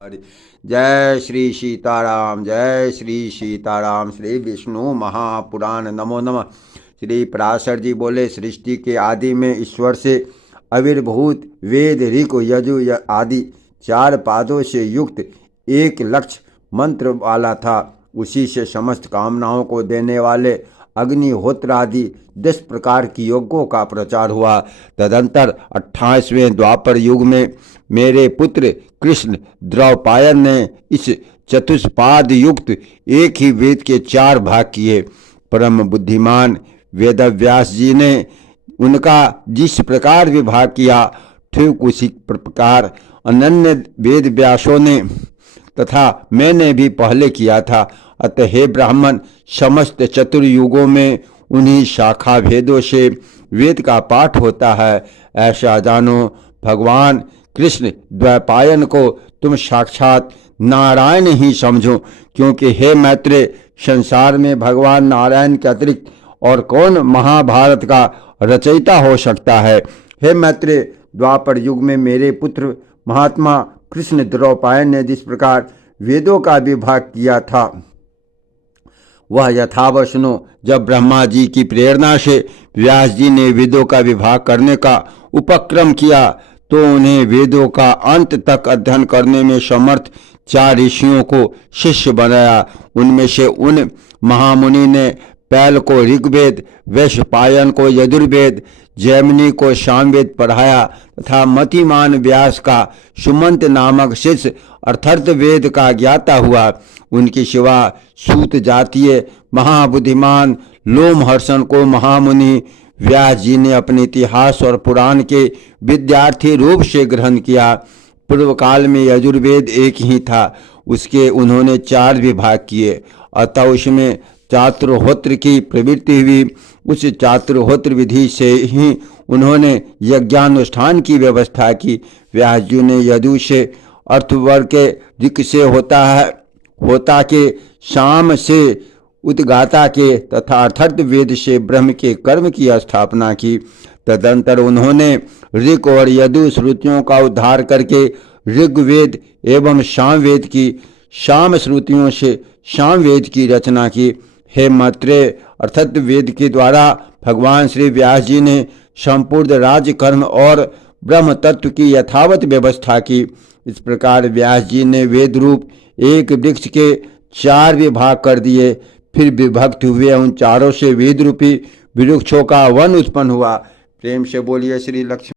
जय श्री सीताराम, जय श्री सीताराम। श्री विष्णु महापुराण नमो नमः। श्री पराशर जी बोले, सृष्टि के आदि में ईश्वर से आविर्भूत वेद, ऋक, यजु आदि 4 पादों से युक्त एक लक्ष्य मंत्र वाला था। उसी से समस्त कामनाओं को देने वाले अग्निहोत्र आदि 10 प्रकार की यज्ञों का प्रचार हुआ। तदंतर 28वें द्वापर युग में मेरे पुत्र कृष्ण द्रौपायन ने इस चतुष्पाद युक्त एक ही वेद के 4 भाग किए। परम बुद्धिमान वेदव्यास जी ने उनका जिस प्रकार विभाग किया, ठीक उसी प्रकार अनन्य वेद व्यासों ने तथा मैंने भी पहले किया था। अतः हे ब्राह्मण, समस्त चतुर्युगों में उन्हीं शाखा भेदों से वेद का पाठ होता है, ऐसा जानो। भगवान कृष्ण द्वैपायन को तुम साक्षात नारायण ही समझो, क्योंकि हे मैत्रेय, संसार में भगवान नारायण के अतिरिक्त और कौन महाभारत का रचयिता हो सकता है। हे मैत्रेय, द्वापर युग में मेरे पुत्र महात्मा कृष्ण द्रौपायन ने जिस प्रकार वेदों का विभाग किया था, वह यथावत सुनो। जब ब्रह्मा जी की प्रेरणा से व्यास जी ने वेदों का विभाग करने का उपक्रम किया, तो उन्हें वेदों का अंत तक अध्ययन करने में समर्थ 4 ऋषियों को शिष्य बनाया। उनमें से उन महामुनि ने पैल को ऋग्वेद, वैशंपायन को यजुर्वेद, जैमिनी को सामवेद पढ़ाया तथा मतिमान व्यास का सुमंत नामक शिष्य अर्थवेद का ज्ञाता हुआ। उनकी सिवा सूत जातीय महाबुद्धिमान लोमहर्षण को महामुनि व्यास जी ने अपने इतिहास और पुराण के विद्यार्थी रूप से ग्रहण किया। पूर्व काल में यजुर्वेद एक ही था, उसके उन्होंने 4 विभाग किए। अतः उसमें चातुर्होत्र की प्रवृत्ति हुई। उस चातुर्होत्र विधि से ही उन्होंने यज्ञानुष्ठान की व्यवस्था की। व्यास जी ने यदु से अर्थवर्ग के ऋक से होता के, शाम से उद्गाता के तथा अर्थवेद से ब्रह्म के कर्म की स्थापना की। तदंतर उन्होंने ऋक और यदु श्रुतियों का उद्धार करके ऋग्वेद एवं सामवेद की, साम श्रुतियों से सामवेद की रचना की। हे मैत्रेय, अर्थवेद के द्वारा भगवान श्री व्यास जी ने संपूर्ण राज्य कर्म और ब्रह्म तत्व की यथावत व्यवस्था की। इस प्रकार व्यास जी ने वेद रूप एक वृक्ष के 4 विभाग कर दिए। फिर विभक्त हुए उन चारों से वेद रूपी वृक्षों का वन उत्पन्न हुआ। प्रेम से बोलिए श्री लक्ष्मी।